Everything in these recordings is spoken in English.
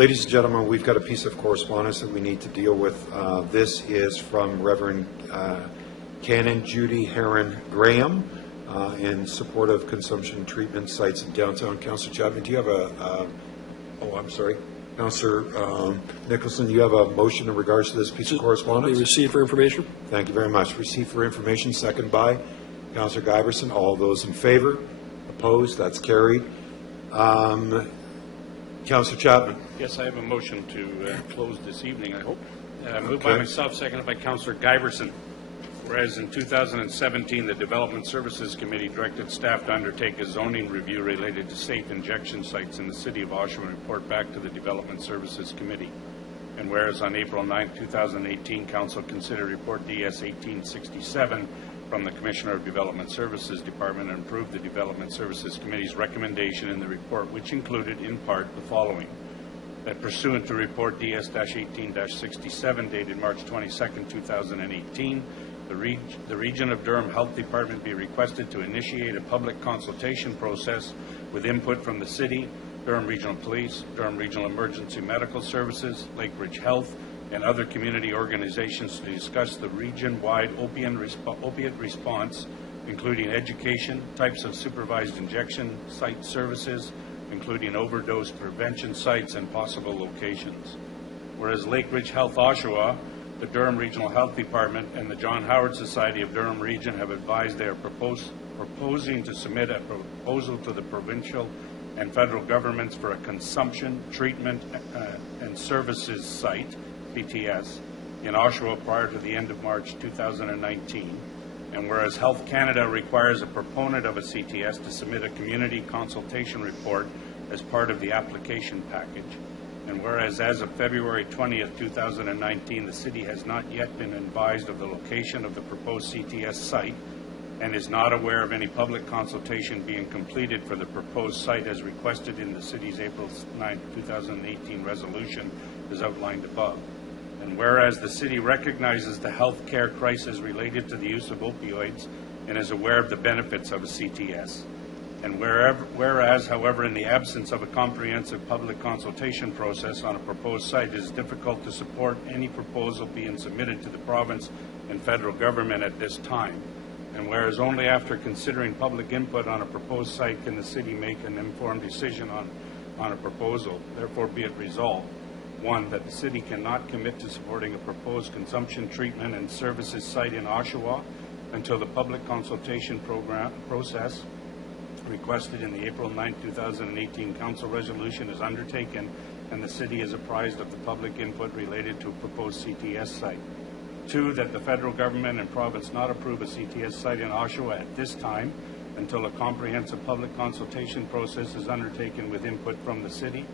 Ladies and gentlemen, we've got a piece of correspondence that we need to deal with. This is from Reverend Canon Judy Heron Graham in support of consumption treatment sites in downtown. Councillor Chapman, do you have Councillor Nicholson, do you have a motion in regards to this piece of correspondence? Received for information. Thank you very much. Received for information, second by Councillor Giberson. All those in favour? Opposed? That's carried. Councillor Chapman. Yes, I have a motion to close this evening, I hope. Moved by myself, seconded by Councillor Giberson. Whereas in 2017, the Development Services Committee directed staff to undertake a zoning review related to safe injection sites in the City of Oshawa and report back to the Development Services Committee. And whereas on April 9, 2018, Council considered Report DS 1867 from the Commissioner of Development Services Department and approved the Development Services Committee's recommendation in the report, which included in part the following: that pursuant to Report DS-18-67 dated March 22, 2018, the Region of Durham Health Department be requested to initiate a public consultation process with input from the City, Durham Regional Police, Durham Regional Emergency Medical Services, Lakeridge Health, and other community organizations to discuss the region-wide opiate response, including education, types of supervised injection site services, including overdose prevention sites and possible locations. Whereas Lakeridge Health Oshawa, the Durham Regional Health Department, and the John Howard Society of Durham Region have advised they are proposing to submit a proposal to the provincial and federal governments for a consumption, treatment, and services site, CTS, in Oshawa prior to the end of March 2019. And whereas Health Canada requires a proponent of a CTS to submit a community consultation report as part of the application package. And whereas as of February 20th, 2019, the City has not yet been advised of the location of the proposed CTS site and is not aware of any public consultation being completed for the proposed site as requested in the City's April 9, 2018 resolution as outlined above. And whereas the City recognizes the health care crisis related to the use of opioids and is aware of the benefits of a CTS. And whereas, however, in the absence of a comprehensive public consultation process on a proposed site, it is difficult to support any proposal being submitted to the province and federal government at this time. And whereas only after considering public input on a proposed site can the City make an informed decision on a proposal, therefore be it resolved. 1, that the City cannot commit to supporting a proposed consumption treatment and services site in Oshawa until the public consultation process requested in the April 9, 2018 Council resolution is undertaken and the City is apprised of the public input related to a proposed CTS site. 2, that the federal government and province not approve a CTS site in Oshawa at this time until a comprehensive public consultation process is undertaken with input from the City.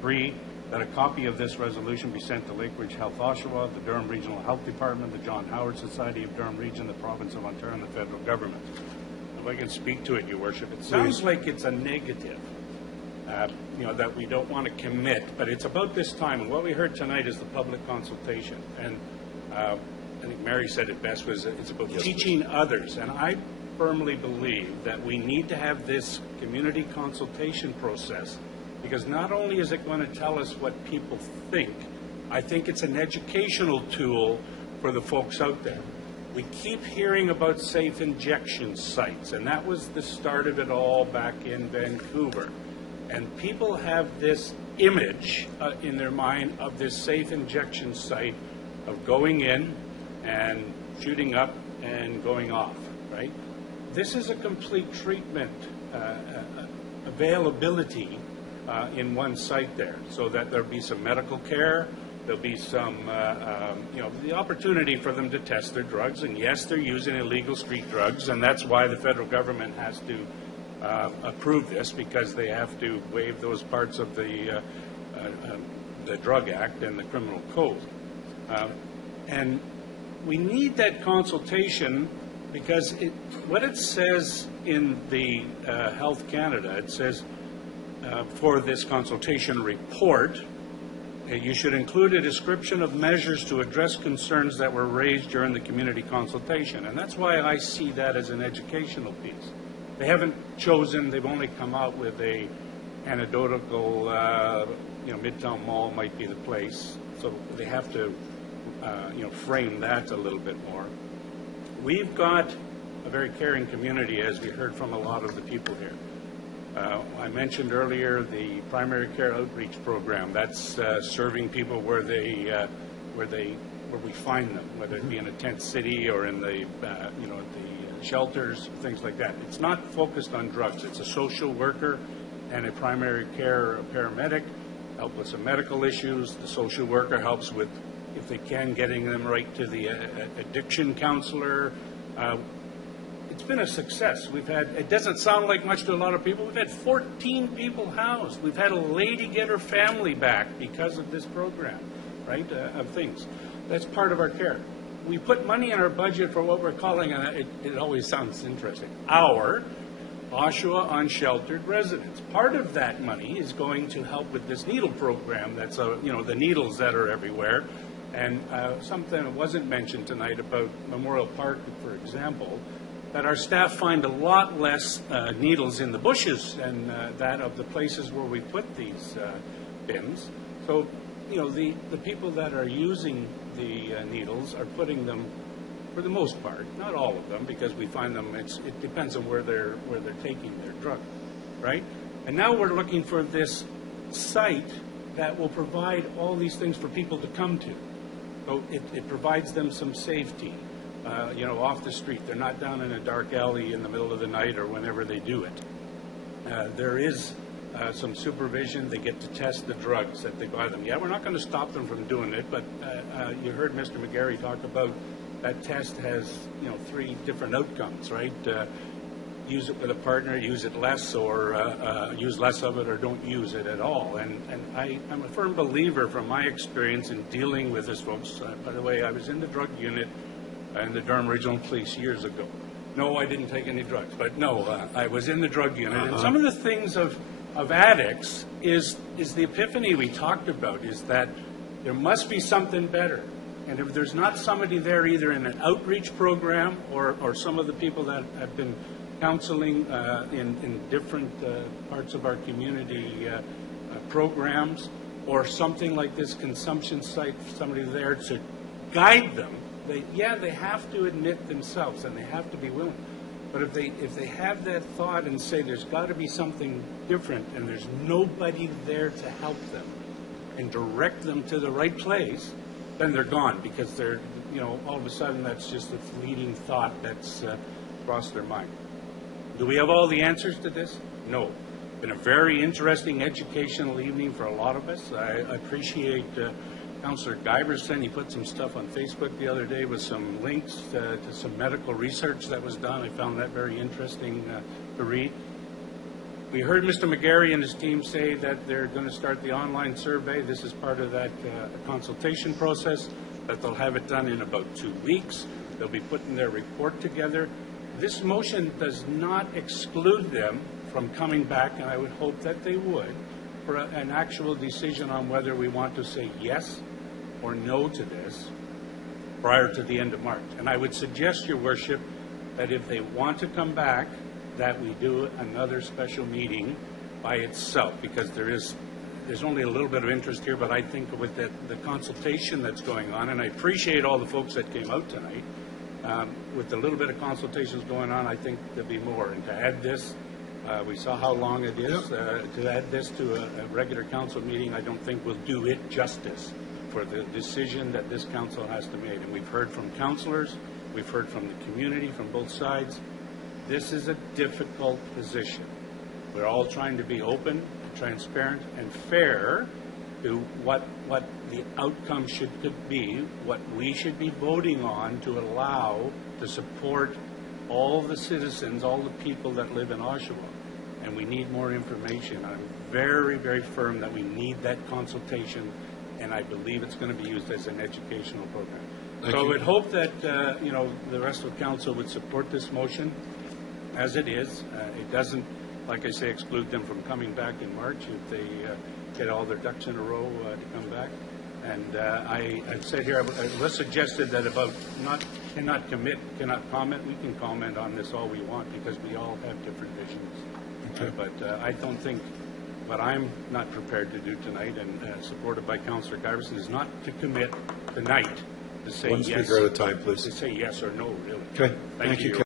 3, that a copy of this resolution be sent to Lakeridge Health Oshawa, the Durham Regional Health Department, the John Howard Society of Durham Region, the Province of Ontario, and the federal government. If I can speak to it, Your Worship, it sounds like it's a negative, that we don't want to commit, but it's about this time, and what we heard tonight is the public consultation, and I think Mary said it best, it's about teaching others, and I firmly believe that we need to have this community consultation process, because not only is it going to tell us what people think, I think it's an educational tool for the folks out there. We keep hearing about safe injection sites, and that was the start of it all back in Vancouver. And people have this image in their mind of this safe injection site of going in and shooting up and going off, right? This is a complete treatment availability in one site there, so that there'll be some medical care, there'll be some, the opportunity for them to test their drugs, and yes, they're using illegal street drugs, and that's why the federal government has to approve this, because they have to waive those parts of the Drug Act and the Criminal Code. And we need that consultation because what it says in the Health Canada, it says for this consultation report, you should include a description of measures to address concerns that were raised during the community consultation. And that's why I see that as an educational piece. They haven't chosen, they've only come out with a anecdotal Midtown Mall might be the place. So they have to, frame that a little bit more. We've got a very caring community, as we heard from a lot of the people here. I mentioned earlier the primary care outreach program. That's serving people where we find them, whether it be in a tent city or in the the shelters, things like that. It's not focused on drugs. It's a social worker and a primary care paramedic help with some medical issues. The social worker helps with, if they can, getting them right to the addiction counselor. It's been a success. We've had, it doesn't sound like much to a lot of people, we've had 14 people housed. We've had a lady get her family back because of this program, right, of things. That's part of our care. We put money in our budget for what we're calling, and it always sounds interesting, our Oshawa Unsheltered Residents. Part of that money is going to help with this needle program that's, the needles that are everywhere. And something that wasn't mentioned tonight about Memorial Park, for example, that our staff find a lot less needles in the bushes than that of the places where we put these bins. So, the people that are using the needles are putting them, for the most part, not all of them, because we find them, it depends on where they're taking their drug, right? And now we're looking for this site that will provide all these things for people to come to. So it provides them some safety, off the street. They're not down in a dark alley in the middle of the night or whenever they do it. There is some supervision. They get to test the drugs that they buy them. Yeah, we're not going to stop them from doing it, but you heard Mr. McGarry talk about that test has, 3 different outcomes, right? Use it with a partner, use it less, or use less of it, or don't use it at all. And I'm a firm believer from my experience in dealing with this, folks. By the way, I was in the drug unit in the Durham Regional Police years ago. No, I didn't take any drugs, but no, I was in the drug unit. And some of the things of addicts is the epiphany we talked about, is that there must be something better. And if there's not somebody there, either in an outreach program or some of the people that have been counseling in different parts of our community programs, or something like this consumption site, somebody there to guide them, they have to admit themselves and they have to be willing. But if they have that thought and say there's got to be something different and there's nobody there to help them and direct them to the right place, then they're gone, because they're, all of a sudden that's just a fleeting thought that's crossed their mind. Do we have all the answers to this? No. Been a very interesting educational evening for a lot of us. I appreciate Councillor Giberson. He put some stuff on Facebook the other day with some links to some medical research that was done. I found that very interesting to read. We heard Mr. McGarry and his team say that they're going to start the online survey. This is part of that consultation process, that they'll have it done in about 2 weeks. They'll be putting their report together. This motion does not exclude them from coming back, and I would hope that they would, for an actual decision on whether we want to say yes or no to this prior to the end of March. And I would suggest, Your Worship, that if they want to come back, that we do another special meeting by itself, because there's only a little bit of interest here, but I think with the consultation that's going on, and I appreciate all the folks that came out tonight, with the little bit of consultations going on, I think there'll be more. And to add this, we saw how long it is. To add this to a regular council meeting, I don't think will do it justice for the decision that this council has to make. And we've heard from councillors, we've heard from the community, from both sides. This is a difficult position. We're all trying to be open, transparent, and fair to what the outcome could be, what we should be voting on to allow to support all the citizens, all the people that live in Oshawa. And we need more information. I'm very, very firm that we need that consultation, and I believe it's going to be used as an educational program. So I would hope that, the rest of council would support this motion as it is. It doesn't, like I say, exclude them from coming back in March if they get all their ducks in a row to come back. And I've said here, it was suggested that about cannot commit, cannot comment. We can comment on this all we want, because we all have different visions. Okay. But I don't think what I'm not prepared to do tonight, and supported by Councillor Giverson, is not to commit tonight to say One yes. speaker at a time, please. To say yes or no, really. Okay, thank you,